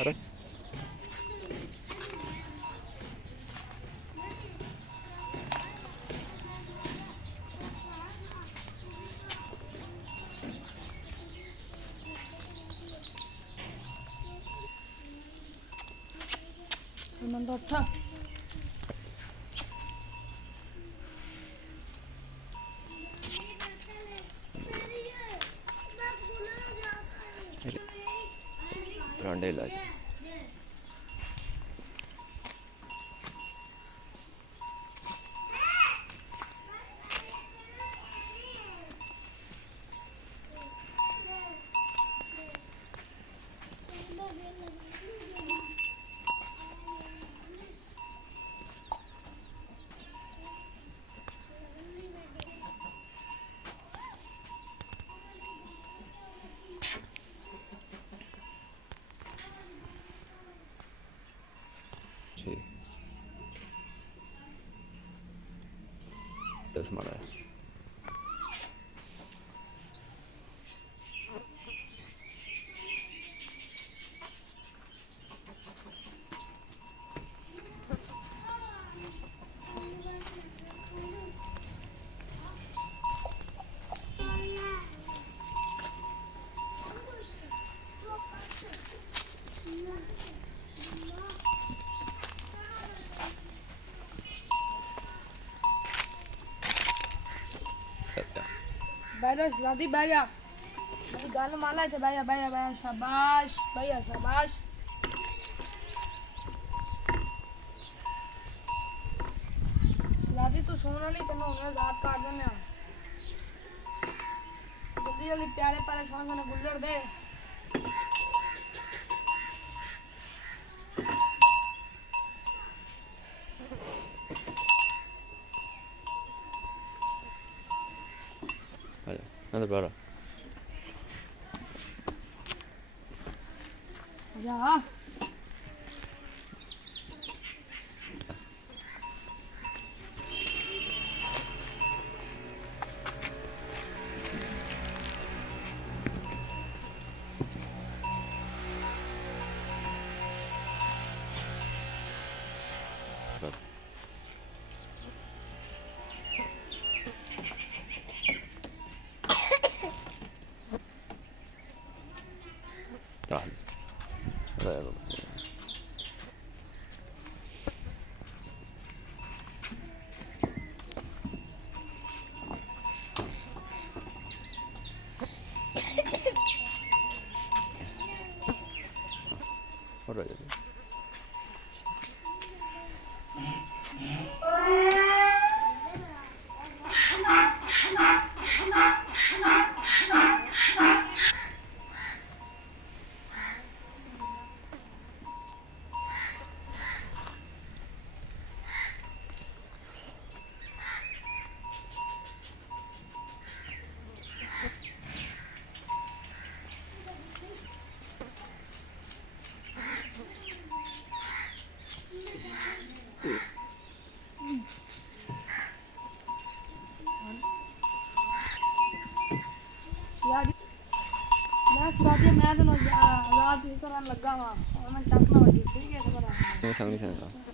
अरे Mandorta. रांडे इलाज ठीक 10 माड़ा है बैजा दादी बैजा मेरी गाल माला थे बैजा बैजा बैजा शाबाश बैजा शाबाश दादी तू सोना नहीं तेन उन्हें रात काट देने जल्दी जल्दी प्यारे प्यारे सोने सोने गुल्लर दे अंदर बारा जा تعال لا يلا الرجل मैं तो आजाद करन लगा वा मैं चकना वड्डी ठीक है संगनी संग